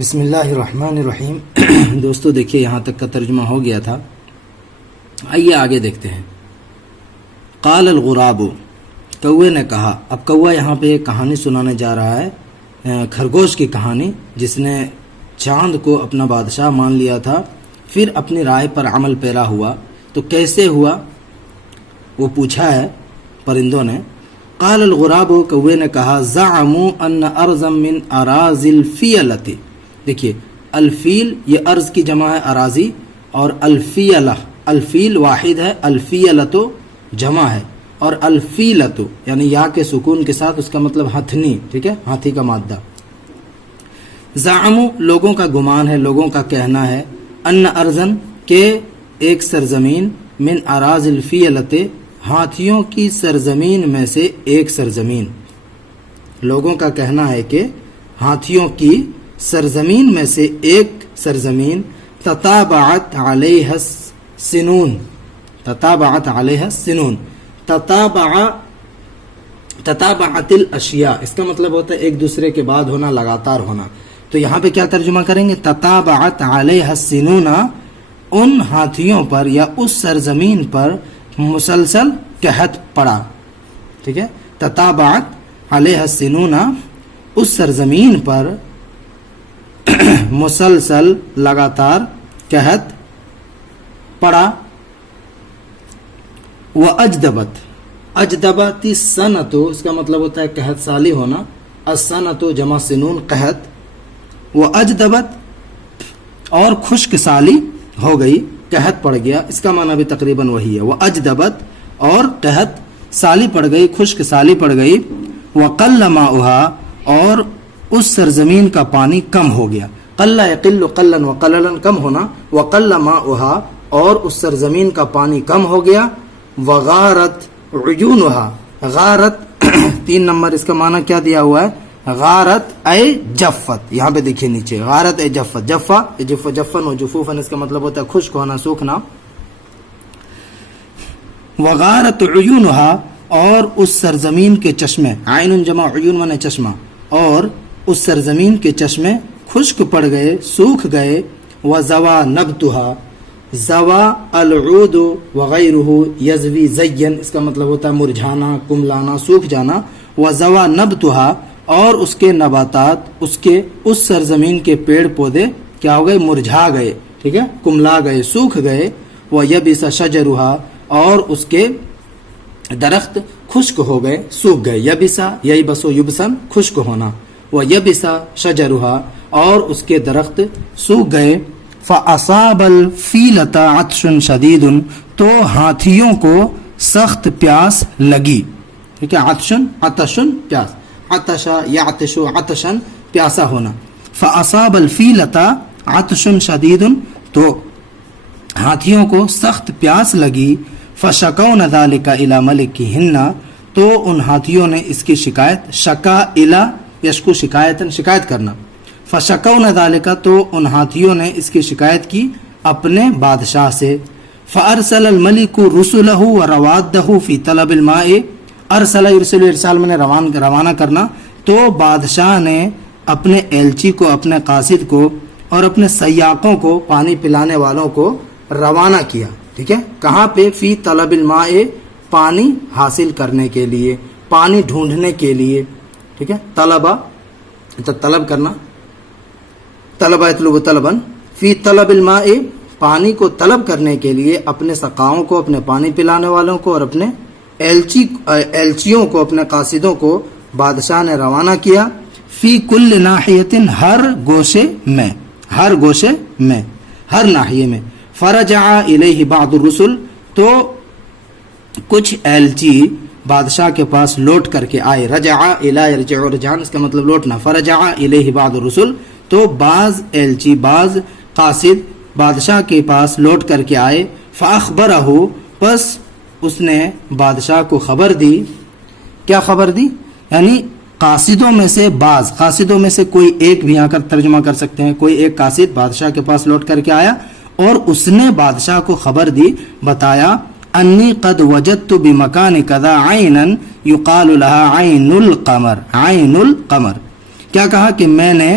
بسم اللہ الرحمن الرحیم۔ دوستو دیکھیے یہاں تک کا ترجمہ ہو گیا تھا، آئیے آگے دیکھتے ہیں۔ قال الغراب، کوے نے کہا۔ اب کوہ یہاں پہ ایک کہانی سنانے جا رہا ہے، خرگوش کی کہانی، جس نے چاند کو اپنا بادشاہ مان لیا تھا، پھر اپنی رائے پر عمل پیرا ہوا۔ تو کیسے ہوا وہ پوچھا ہے پرندوں نے۔ قال الغراب، کوے نے کہا، زعموا ان ارضا من اراضی الفیلۃ۔ دیکھیے الفیل یہ ارض کی جمع ہے اراضی، اور الفیلہ الفیل واحد ہے، الفیلۃ جمع ہے، اور الفیلۃ یعنی یا کے سکون کے ساتھ اس کا مطلب ہتھنی، ٹھیک ہے، ہاتھی کا مادہ۔ زعموا لوگوں کا گمان ہے، لوگوں کا کہنا ہے، ان ارضن کہ ایک سرزمین، من اراضی الفیلۃ ہاتھیوں کی سرزمین میں سے ایک سرزمین، لوگوں کا کہنا ہے کہ ہاتھیوں کی سرزمین میں سے ایک سرزمین، تتابعت علیہ السنون، تتابعت علیہ السنون، تتابعت الاشیاء، اس کا مطلب ہوتا ہے ایک دوسرے کے بعد ہونا، لگاتار ہونا۔ تو یہاں پہ کیا ترجمہ کریں گے؟ تتابعت علیہ السنون، ان ہاتھیوں پر یا اس سرزمین پر مسلسل قحط پڑا، ٹھیک ہے۔ تتابعت علیہ السنون، اس سرزمین پر مسلسل لگاتار قحط پڑا۔ وَأَجْدَبَتْ، اجدبت السنۃ، اس کا مطلب ہوتا ہے قحط سالی ہونا، السنۃ جمع سنون قحط، وَأَجْدَبَتْ اور خشک سالی ہو گئی، قحط پڑ گیا، اس کا معنی بھی تقریباً وہی ہے، وَأَجْدَبَتْ اور قحط سالی پڑ گئی، خشک سالی پڑ گئی، وَقَلَّ مَاؤُهَا اور اس سرزمین کا پانی کم ہو گیا، قَلَّ يَقِلُّ قَلًّا وَقَلَّلًا کم ہونا، وَقَلَّ مَاؤُهَا اور اس سرزمین کا پانی کم ہو گیا، وَغَارَتْ عُيُونُهَا غارت 3 نمبر اس کا معنی کیا دیا ہوا ہے؟ غارت اے جفت، یہاں پہ دیکھیے نیچے، غارت اے جفت، جفن و جفوفن اس کا مطلب ہوتا ہے خشک ہونا، سوکھنا۔ وغارت عیونها اور اس سرزمین کے چشمے، عین جمع عیون معنی چشمہ، اور اس سرزمین کے چشمے خشک پڑ گئے، سوکھ گئے۔ وزوا نبتها، زوا العود وغیرہ یزوی زین، اس کا مطلب ہوتا ہے مرجھانا، کملانا، سوکھ جانا۔ وزوا نبتها اور اس کے نباتات، اس سرزمین کے پیڑ پودے کیا ہو گئے؟ مرجھا گئے، ٹھیک ہے، کملا گئے، سوکھ گئے۔ ویبس شجرها اور اس کے درخت خشک ہو گئے، سوکھ گئے، یبسا یہی بسو یبسن خشک ہونا، ویبسا شجرها اور اس کے درخت سوکھ گئے۔ فَأَصَابَ الْفِيلَةَ عَطْشٌ شَدِيدٌ تو ہاتھیوں کو سخت پیاس لگی، ٹھیک ہے، عطشن پیاس، عطش یعطش عطشن پیاسا ہونا۔ فَأَصَابَ الْفِيلَةَ عَطْشٌ شَدِيدٌ تو ہاتھیوں کو سخت پیاس لگی۔ فَشَكَوْنَ ذَلِكَ إِلَى مَلِكِهِنَّ تو ان ہاتھیوں نے اس کی شکایت، شکا الا یشکو شکایتن شکایت کرنا، فَشَكَوْنَ ذَلِكَ تو ان ہاتھیوں نے اس کی شکایت کی اپنے بادشاہ سے۔ فَأَرْسَلَ الْمَلِكُ رُسُلَهُ وَرَوَادَّهُ فِي طَلَبِ الْمَاءِ، ارسل یرسل ارسال میں نے روانہ کرنا، تو بادشاہ نے اپنے ایلچی کو، اپنے قاصد کو اور اپنے سیاقوں کو، پانی پلانے والوں کو روانہ کیا، ٹھیک ہے، کہاں پہ؟ فی طلب الماء پانی حاصل کرنے کے لیے، پانی ڈھونڈنے کے لیے، ٹھیک ہے، طلبہ طلب کرنا، طلبہ یطلب طلبا، فی طلب الماء پانی کو طلب کرنے کے لیے اپنے سقاؤں کو، اپنے پانی پلانے والوں کو اور اپنے ایلچیوں کو، اپنے قاصدوں کو بادشاہ نے روانہ کیا۔ فی کل ناحیت ہر گوشے میں، ہر گوشے میں، ہر ناحیے میں۔ فرجع الیہ بعض الرسل تو کچھ ایلچی بادشاہ کے پاس لوٹ کر کے آئے، رجع الی یرجع رجعان اس کا مطلب لوٹنا، فرجع الیہ بعض الرسل تو بعض ایلچی، بعض قاصد بادشاہ کے پاس لوٹ کر کے آئے۔ فاخبرہ پس اس نے بادشاہ کو خبر دی، کیا خبر دی؟ یعنی قاصدوں میں سے بعض، قاصدوں میں سے کوئی ایک بھی یہاں کر ترجمہ کر سکتے ہیں، کوئی ایک قاصد بادشاہ کے پاس لوٹ کر کے آیا اور اس نے بادشاہ کو خبر دی، بتایا، انی قد وجدت بمکان کذا عینا یقال لها عین القمر، عین القمر، کیا کہا کہ میں نے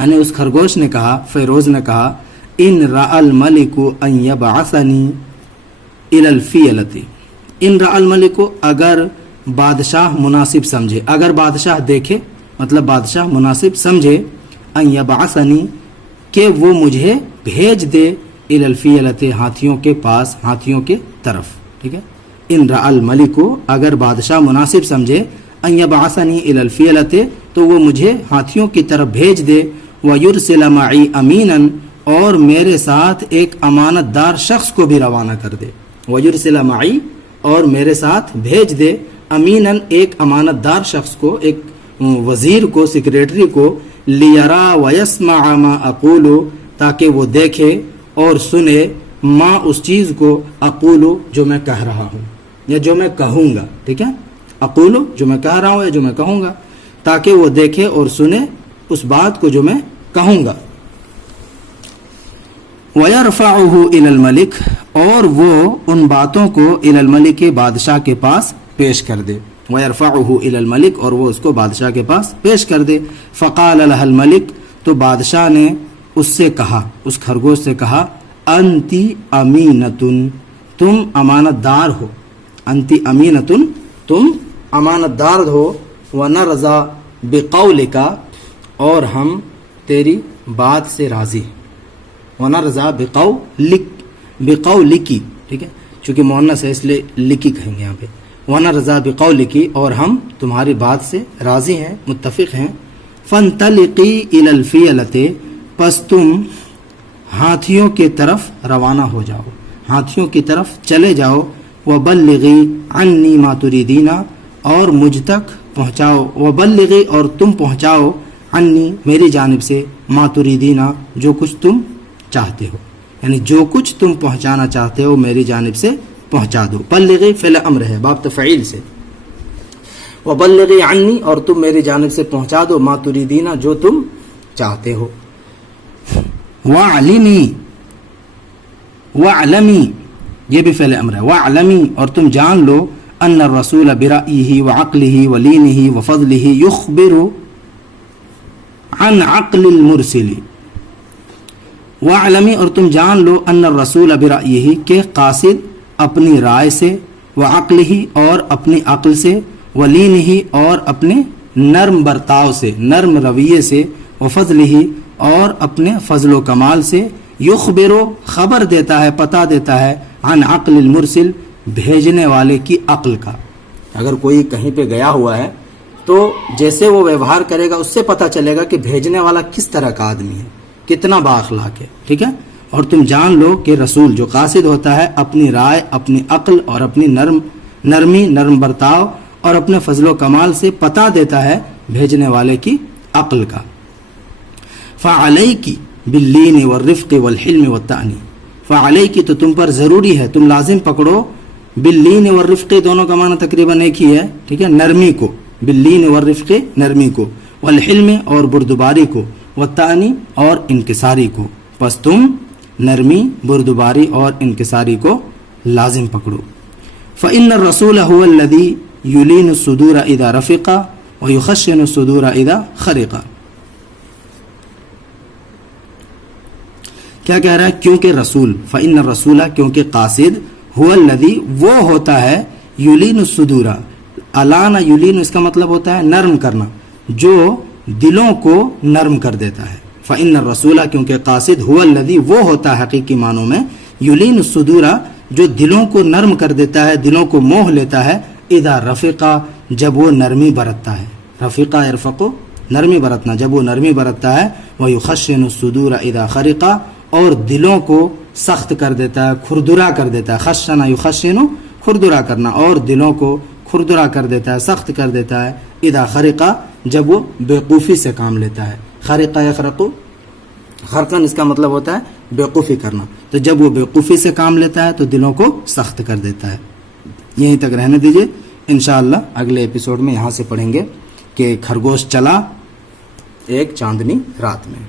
یعنی اس خرگوش نے کہا، فیروز نے کہا، ان رأى الملک ان یبعثنی الی الفیلۃ، ان رأى الملک، اگر بادشاہ مناسب سمجھے، اگر بادشاہ دیکھے مطلب بادشاہ مناسب سمجھے، ان یبعثنی، کہ وہ مجھے بھیج دے، الی الفیلۃ، ہاتھیوں کے پاس، ہاتھیوں کے طرف، ٹھیک ہے، ان رأى الملک، اگر بادشاہ مناسب سمجھے، ان یبعثنی الی الفیلۃ، تو وہ مجھے ہاتھیوں کی طرف بھیج دے، ویرسل معی امینا، اور میرے ساتھ ایک امانت دار شخص کو بھی روانہ کر دے، ویرسل معی، اور میرے ساتھ بھیج دے، امیناً، ایک امانت دار شخص کو، ایک وزیر کو، سیکریٹری کو، لیرا ویسمع ما اقول، تاکہ وہ دیکھے اور سنے، ما، اس چیز کو، اقول، جو میں کہہ رہا ہوں یا جو میں کہوں گا، ٹھیک ہے، اقول، جو میں کہہ رہا ہوں یا جو میں کہوں گا، تاکہ وہ دیکھے اور سنے اس بات کو جو میں کہوں گا۔ وَيَرْفَعُهُ إِلَى الْمَلِكِ، اور وہ ان باتوں کو إِلَى الْمَلِكِ، بادشاہ کے پاس پیش کر دے، وَيَرْفَعُهُ إِلَى الْمَلِكِ، اور وہ اس کو بادشاہ کے پاس پیش کر دے۔ فَقَالَ لَهَا الْمَلِكُ، تو بادشاہ نے اس سے کہا، اس خرگوش سے کہا، أَنْتِ أَمِينَةٌ، تم امانت دار ہو، أَنْتِ أَمِينَةٌ، تم امانت دار ہو، وَنَرْضَى بِقَوْلِكَ، اور ہم تیری بات سے راضی ہیں، وَنَرْضَى بِقَوْلِكِ، ٹھیک ہے، چونکہ مؤنث ہے اس لیے لکی کہیں گے یہاں پہ، وَنَرْضَى بِقَوْلِكِ، اور ہم تمہاری بات سے راضی ہیں، متفق ہیں۔ فَانْطَلِقِي إِلَى الْفِيلَةِ، پس تم ہاتھیوں کی طرف روانہ ہو جاؤ، ہاتھیوں کی طرف چلے جاؤ، وَبَلِّغِي عَنِّي مَا تُرِيدِينَ، اور مجھ تک پہنچاؤ، وَبَلِّغِي، اور تم پہنچاؤ، عنی، میری جانب سے، ما تُرِيدِينَ، جو کچھ تم چاہتے ہو، یعنی جو کچھ تم پہنچانا چاہتے ہو میری جانب سے پہنچا دو۔ بلغی فعل امر ہے، باب تفعیل سے، وَبَلِّغِي عَنِّي، اور تم میری جانب سے پہنچا دو، ما تُرِيدِينَ، جو تم چاہتے ہو۔ وَعْلَمِي، یہ بھی فعل امر ہے، وَعْلَمِي، اور تم جان لو، أَنَّ الرَّسُولَ بِرَأْيِهِ وَعَقْلِهِ وَلِينِهِ وَفَضْلِهِ يُخْبِرُ عَنْ عَقْلِ الْمُرْسِلِ۔ وَعْلَمِي، اور تم جان لو، أَنَّ الرَّسُولَ بِرَأْيِهِ، کہ قاصد اپنی رائے سے، وَعَقْلِهِ، اور اپنی عقل سے، وَلِينِهِ، اور اپنے نرم برتاؤ سے، نرم رویے سے، وَفَضْلِهِ، اور اپنے فضل و کمال سے، یخبر، خبر دیتا ہے، پتہ دیتا ہے، عن عقل المرسل، بھیجنے والے کی عقل کا۔ اگر کوئی کہیں پہ گیا ہوا ہے تو جیسے وہ ویوہار کرے گا اس سے پتہ چلے گا کہ بھیجنے والا کس طرح کا آدمی ہے، کتنا بااخلاق ہے، ٹھیک ہے۔ اور تم جان لو کہ رسول جو قاصد ہوتا ہے اپنی رائے، اپنی عقل اور اپنی نرمی، نرم برتاؤ اور اپنے فضل و کمال سے پتہ دیتا ہے بھیجنے والے کی عقل کا۔ فَعَلَيْكِ بِاللِّينِ وَالرِّفْقِ وَالْحِلْمِ وَالتَّأْنِي، فَعَلَيْكِ، تو تم پر ضروری ہے، تم لازم پکڑو، باللین والرفق، دونوں کا معنی تقریباً ایک ہی ہے، ٹھیک ہے، نرمی کو، باللین والرفق، نرمی کو، والحلم، اور بردباری کو، والتأنی، اور انکساری کو، پس تم نرمی، بردباری اور انکساری کو لازم پکڑو۔ فإن الرسول هو الذي يلين الصدور إذا رفق ويخشن الصدور إذا خرق۔ کیا کہہ رہا ہے؟ کیونکہ رسول، فإن الرسول، کیونکہ قاصد، هو الذي، وہ ہوتا ہے، یلین الصدور، الان یلین، اس کا مطلب ہوتا ہے نرم کرنا، جو دلوں کو نرم کر دیتا ہے۔ فإن الرسول، کیونکہ قاصد، هو الذي، وہ ہوتا ہے حقیقی معنوں میں، یلین الصدور، جو دلوں کو نرم کر دیتا ہے، دلوں کو موہ لیتا ہے، اذا رفقا، جب وہ نرمی برتتا ہے، رفقا یرفقو، نرمی برتنا، جب وہ نرمی برتتا ہے، ویخشن الصدور اذا خرقا، اور دلوں کو سخت کر دیتا ہے، کھردرا کر دیتا ہے، خشن یخشن، کھردرا کرنا، اور دلوں کو کھردرا کر دیتا ہے، سخت کر دیتا ہے، اذا خرقا، جب وہ بیوقوفی سے کام لیتا ہے، خرقا یخرقو، خرقن اس کا مطلب ہوتا ہے بیوقوفی کرنا، تو جب وہ بیوقوفی سے کام لیتا ہے تو دلوں کو سخت کر دیتا ہے۔ یہیں تک رہنے دیجئے، انشاءاللہ اگلے ایپیسوڈ میں یہاں سے پڑھیں گے کہ خرگوش چلا ایک چاندنی رات میں۔